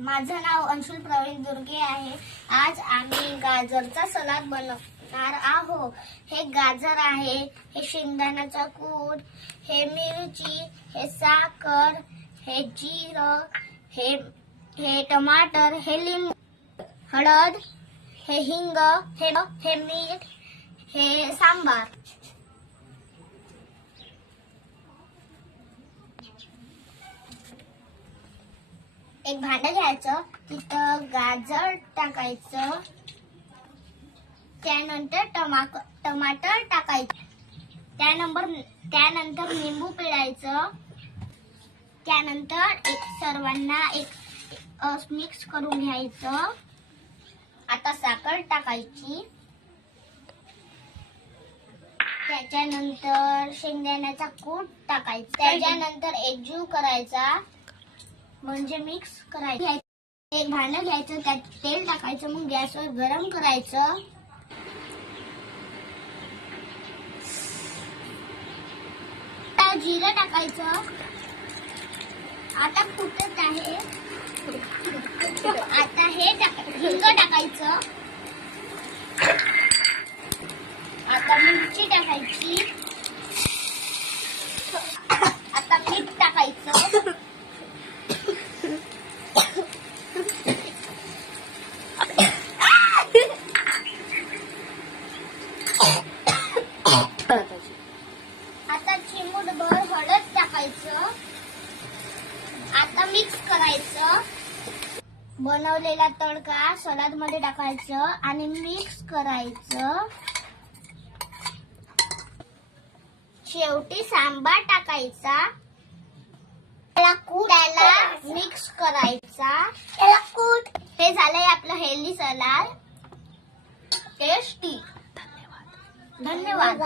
माझं नाव अंशुल प्रवीण दुर्गे आहे. आज आम्ही गाजरचा सलाद बनवणार आहोत. हे गाजर आहे, हे शेंगदाण्याचा कूट, हे मिरची, हे साखर, हे जिरं, हे टमाटर, हे लिंबू, हळद, हे हिंग, हे मीठ, हे सांबार. एक भांडं घ्यायचं, तिथं गाजर टाकायचं, त्यानंतर टमाटर टाकायचं, त्यानंतर लिंबू पिळायचं, त्यानंतर सर्वांना मिक्स करून घ्यायचं. आता साखर टाकायची, त्याच्यानंतर शेंगदाण्याचा कूट टाकायचा, त्याच्यानंतर एकजीव करायचा म्हणजे मिक्स करायचं. एक भांडं घ्यायचं, त्यात तेल टाकायचं, मग गॅसवर गरम करायचं. जिरं टाकायचं. आता फुटत आहे, आता हिंग टाकायचं. आता मिरची टाकायची. आता मीठ टाकायचं. आता चिमूटभर हळद टाकायचं. आता मिक्स करायचं. बनवलेला तडका सलाद मध्ये टाकायचं आणि मिक्स करायचं. शेवटी सांबार टाकायचा. त्याला कूटाला मिक्स करायचा. हे झालंय आपलं हेल्दी सलाद. टेस्टी. धन्यवाद.